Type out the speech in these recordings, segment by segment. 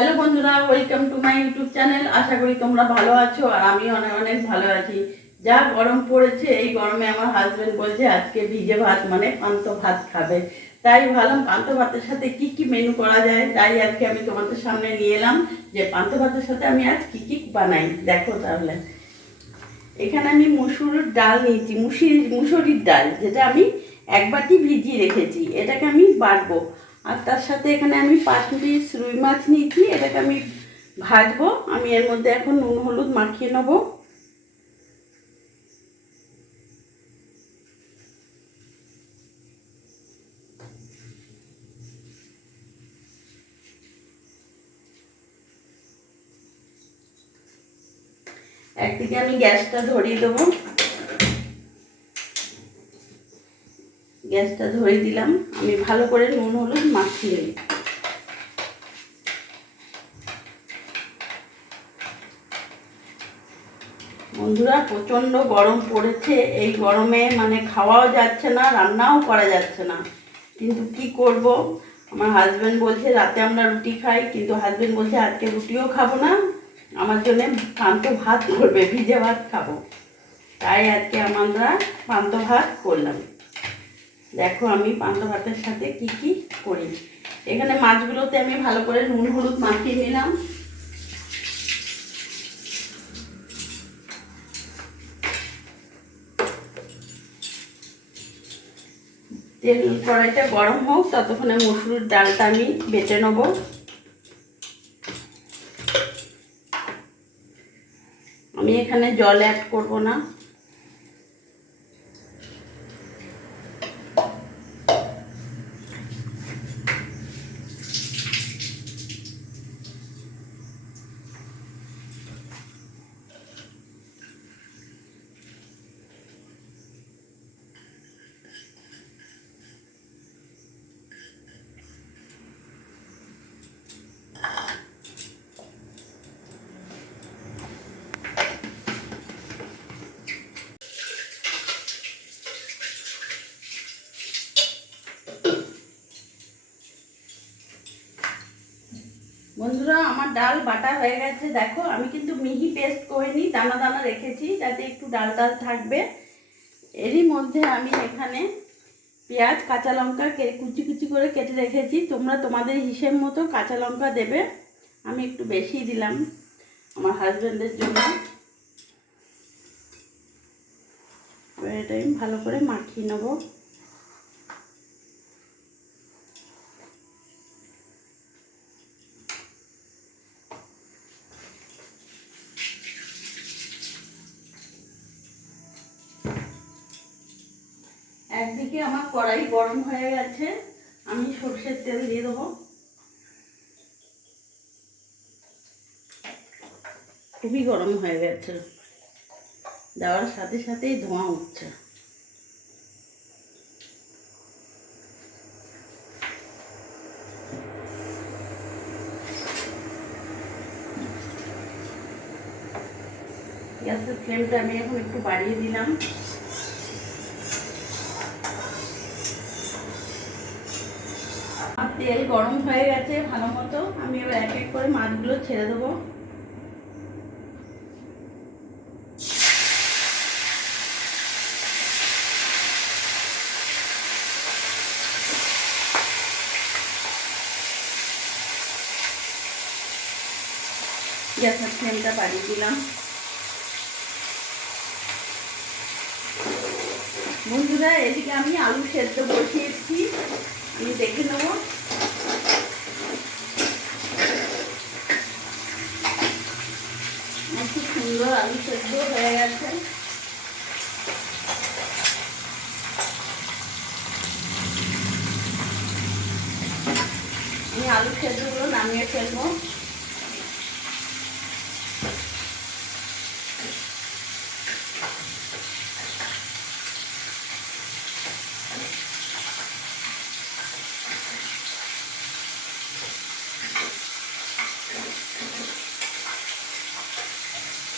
Hello বন্ধুরা, welcome to my YouTube channel. আশা করি তোমরা ভালো আছো আর আমি অনেক অনেক ভালো আছি। যা গরম পড়েছে, এই গরমে আমার হাজবেন্ড বলছে আজকে ভিজে ভাত মানে পান্ত ভাত খাবে। তাই ভাবলাম পান্ত ভাতের সাথে কি কি মেনু করা যায়, তাই আজকে আমি তোমাদের সামনে নিয়ে এলাম যে পান্ত ভাতের সাথে আমি আজ কি কি বানাই। দেখো তাহলে। এখানে আমি মুসুরির ডাল নিয়েছি, মুসুরির ডাল, যেটা আমি এক বাটি ভিজিয়ে রেখেছি। এটাকে আমি বাটবো। আর তার সাথে এখানে আমি 5 পিস রুই মাছ নিয়েছি, এটাকে আমি ভাজবো। আমি এর মধ্যে এখন নুন হলুদ মাখিয়ে নেবো। একদিকে আমি গ্যাসটা ধরিয়ে দেবো। গ্যাসটা ধরিয়ে দিলাম। আমি ভালো করে নুন হলুদ মাখিয়ে নিই। বন্ধুরা, প্রচণ্ড গরম পড়েছে। এই গরমে মানে খাওয়াও যাচ্ছে না, রান্নাও করা যাচ্ছে না। কিন্তু কি করব, আমার হাজব্যান্ড বলছে রাতে আমরা রুটি খাই, কিন্তু হাজব্যান্ড বলছে আজকে রুটিও খাবো না, আমার জন্য পান্ত ভাত করবে, ভিজে ভাত খাবো। তাই আজকে আমরা পান্ত ভাত করলাম। দেখো আমি পান্ত ভাতের সাথে কি কি করি। এখানে মাছগুলোতে আমি ভালো করে নুন হলুদ মাখিয়ে নিলাম। তেল কড়াইটা গরম হোক, ততক্ষণে মসুরির ডালটা আমি বেটে নেব। আমি এখানে জল অ্যাড করব না। বন্ধুরা, আমার ডাল বাটা হয়ে গেছে। দেখো আমি কিন্তু মিহি পেস্ট করিনি, দানা দানা রেখেছি যাতে একটু ডাল ডাল থাকবে। এরই মধ্যে আমি এখানে পেঁয়াজ কাঁচা লঙ্কা কুচি কুচি করে কেটে রেখেছি। তোমরা তোমাদের হিসেব মতো কাঁচা লঙ্কা দেবে। আমি একটু বেশি দিলাম আমার হাজব্যান্ডের জন্য। এটা আমি ভালো করে মাখিয়ে নেবো। একদিকে আমার কড়াই গরম হয়ে গেছে, আমি সরষের তেল দিয়ে দেবো। খুবই গরম হয়ে গেছে, দেওয়ার সাথে সাথেই ধোঁয়া উঠছে। গ্যাসের ফ্লেমটা আমি এখন একটু বাড়িয়ে দিলাম। তেল গরম হয়ে গেছে ভালো মতো। আমি এবার এক এক করে মাছগুলো ছেড়ে দেবো। গ্যাসের ফ্লেমটা বাড়িয়ে দিলাম। বন্ধুরা, এদিকে আমি আলু সেদ্ধ বসিয়েছি, আমি দেখে নেবো। খুব সুন্দর আলু সেদ্ধ হয়ে গেছে। আমি আলু সেদ্ধগুলো নামিয়ে ফেলবো।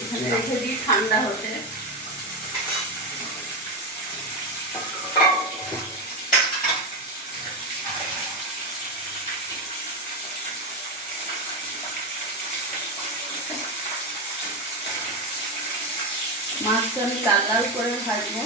এখানে রেখে দিই ঠান্ডা হতে। মাছটা আমি লাল লাল করে ভাজবো।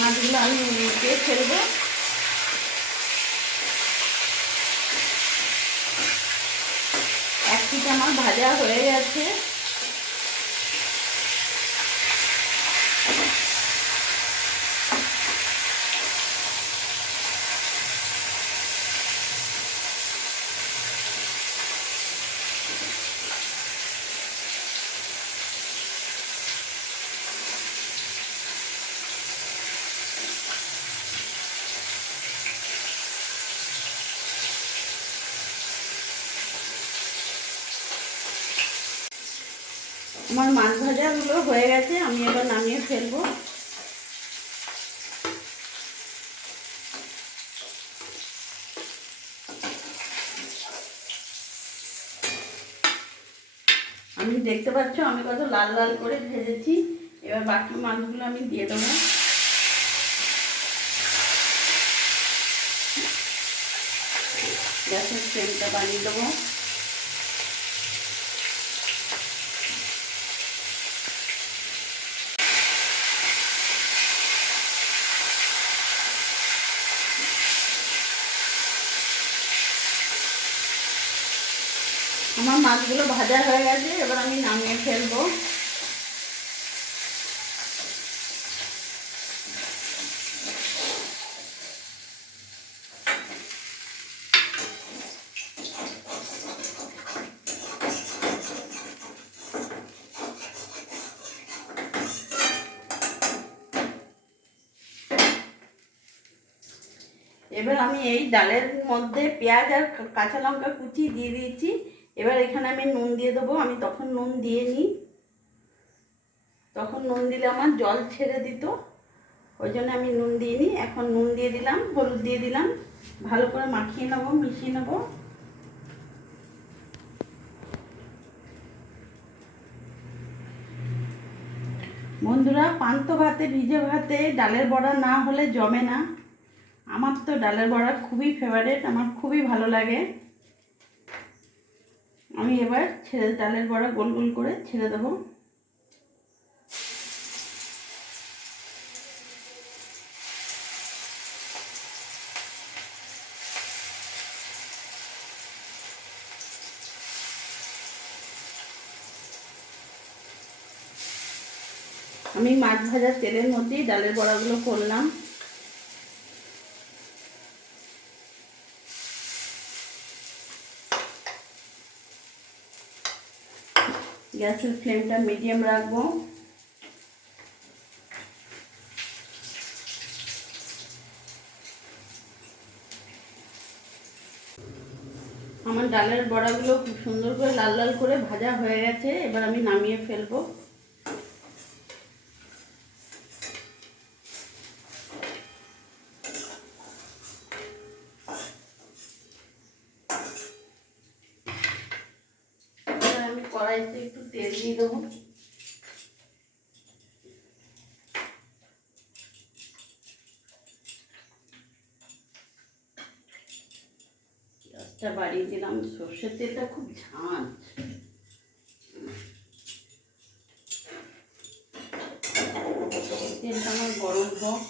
মাছগুলো আমি উল্টে ফেলবো। এক পিঠ আমার ভাজা হয়ে গেছে। আমার মাছ ভাজাগুলো হয়ে গেছে, আমি এবার নামিয়ে ফেলবো। আমি দেখতে পাচ্ছ আমি কত লাল লাল করে ভেজেছি। এবার বাকি মাছগুলো আমি দিয়ে দেবো। গ্যাসের ফ্লেমটা বাড়িয়ে দেবো। আমার মাছগুলো ভাজা হয়ে গেছে, এবার আমি নামিয়ে ফেলবো। এবার আমি এই ডালের মধ্যে পেঁয়াজ আর কাঁচা লঙ্কা কুচি দিয়ে দিয়েছি। এবার এখানে আমি নুন দিয়ে দেবো। আমি তখন নুন দিয়ে নিই, তখন নুন দিলে আমার জল ছেড়ে দিত, ওই জন্য আমি নুন দিয়ে নিই। এখন নুন দিয়ে দিলাম, হলুদ দিয়ে দিলাম, ভালো করে মাখিয়ে নেবো, মিশিয়ে নেবো। বন্ধুরা, পান্তা ভাতে, ভিজে ভাতে ডালের বড়া না হলে জমে না। আমার তো ডালের বড়া খুবই ফেভারিট, আমার খুবই ভালো লাগে। আমি এবার ডালের বড়া গোল গোল করে ছেড়ে দেবো। আমি মাছ ভাজার তেলের মধ্যেই ডালের বড়াগুলো করলাম। গ্যাসের ফ্লেমটা মিডিয়াম রাখবো। আমার ডালের বড়াগুলো খুব সুন্দর করে লাল লাল করে ভাজা হয়ে গেছে, এবার আমি নামিয়ে ফেলবো। আমি কড়াইতে একটু তেল দিয়ে দেবো। গ্যাসটা বাড়িয়ে দিলাম, সর্ষের তেলটা খুব ঝাঁঝ। তেলটা আমার গরম হোক।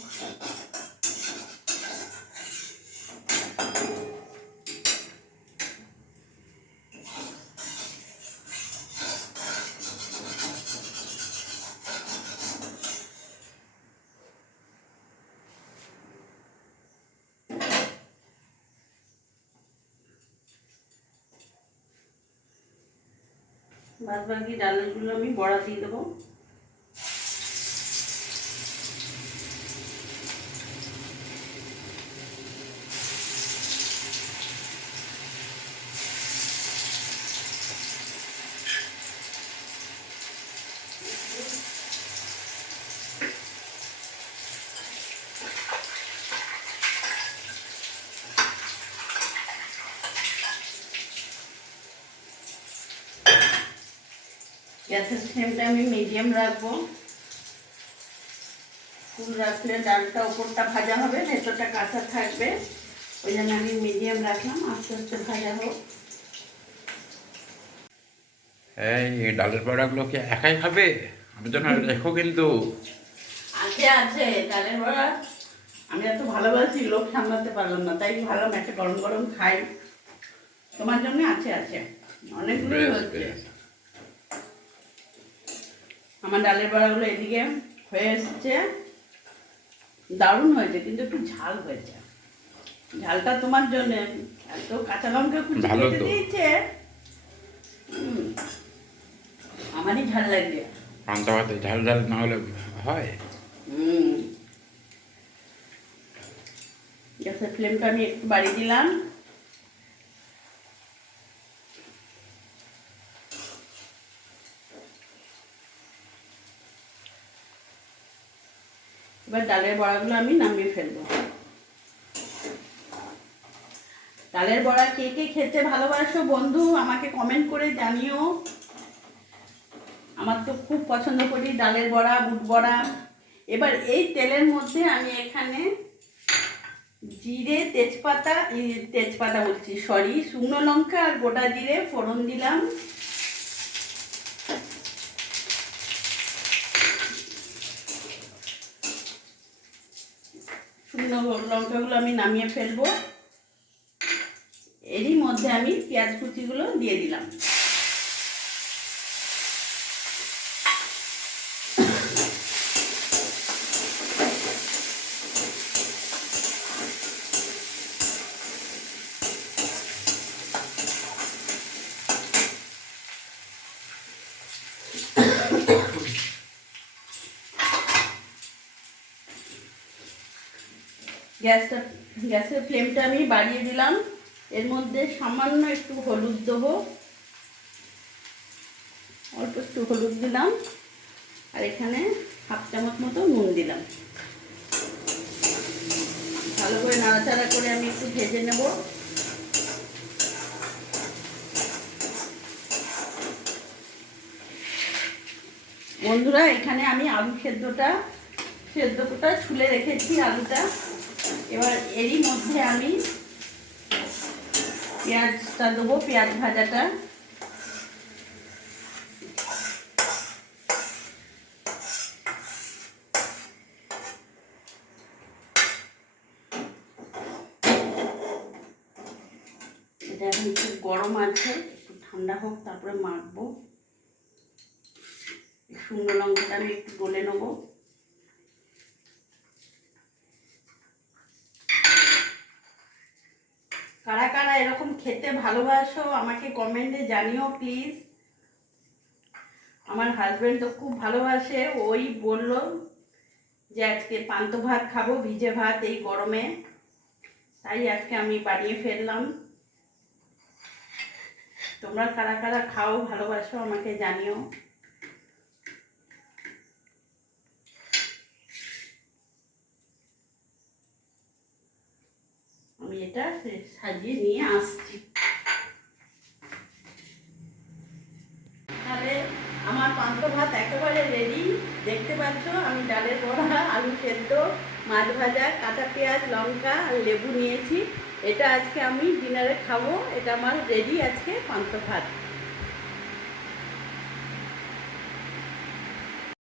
বাদ বাকি ডালগুলো আমি বড়া দিয়ে দেবো। গ্যাসের ফ্লেমটা আমি মিডিয়াম রাখবো। ফুল রাখলে ডালটা ওপরটা ভাজা হবে, ভেতরটা কাঁচা থাকবে, ওই জন্য আমি মিডিয়াম রাখলাম, আস্তে আস্তে ভাজা হোক। এই ডালের বড়াগুলো কি একাই খাবে? আমি তো না রেখো কিন্তু। আছে আছে ডালের বড়া, আমি এত ভালোবাসি, লোক সামলাতে পারলাম না, তাই ভাবলাম একটা গরম গরম খাই। তোমার জন্য আছে আছে, অনেকগুলোই হচ্ছে। আমার ডালের বড়াগুলো এদিকে হয়ে এসছে, দারুণ হয়েছে, কিন্তু একটু ঝাল হয়েছে। ঝালটা তোমার জন্য, এত কাঁচা লঙ্কা কুচি কেটে দিয়েছে, আমারই ঝাল লাগবে। পান্তা ভাতে ঝাল ঝাল না হলে হয়? গ্যাসের ফ্লেমটা আমি একটু বাড়িয়ে দিলাম। এবার ডালের বড়াগুলো আমি নামিয়ে ফেলবো। ডালের বড়া কে কে খেতে ভালোবাসো বন্ধু, আমাকে কমেন্ট করে জানিও। আমার তো খুব পছন্দ করি ডালের বড়া, বুট বড়া। এবার এই তেলের মধ্যে আমি এখানে জিরে, তেজপাতা বলছি, সরি, শুকনো লঙ্কা আর গোটা জিরে ফোড়ন দিলাম। শুকনো লঙ্কাগুলো আমি নামিয়ে ফেলবো। এরই মধ্যে আমি পেঁয়াজ কুচিগুলো দিয়ে দিলাম। গ্যাসের ফ্লেমটা আমি বাড়িয়ে দিলাম। এর মধ্যে সামান্য একটু হলুদ দেবো, অল্প একটু হলুদ দিলাম, আর এখানে হাফ চামচ মতো নুন দিলাম। ভালো করে নাড়াচাড়া করে আমি একটু ভেজে নেব। বন্ধুরা, এখানে আমি আলু সেদ্ধটা ছুলে রেখেছি আলুটা। এবার এরই মধ্যে আমি পেঁয়াজটা দেবো, পেঁয়াজ ভাজাটা। এটা এখন একটু গরম আছে, একটু ঠান্ডা হোক, তারপরে মাখবো। শুকনো লঙ্কাটা আমি একটু গলে নেবো। কারা কারা এরকম খেতে ভালোবাসো আমাকে কমেন্টে জানিও প্লিজ। আমার হাজবেন্ড তো খুব ভালোবাসে, ওই বলল যে আজকে পান্তা ভাত খাবো, ভিজে ভাত এই গরমে, তাই আজকে আমি বানিয়ে ফেললাম। তোমরা কারা কারা খাও, ভালোবাসো, আমাকে জানিও। আমি এটা সাজিয়ে নিয়ে আসছি। তাহলে আমার পান্তা ভাত একেবারে রেডি। দেখতে পাচ্ছ আমি ডালের বড়া, আলু সেদ্ধ, মাছ ভাজা, কাঁচা পেঁয়াজ, লঙ্কা আর লেবু নিয়েছি। এটা আজকে আমি ডিনারে খাবো। এটা আমার রেডি আজকে পান্তা ভাত।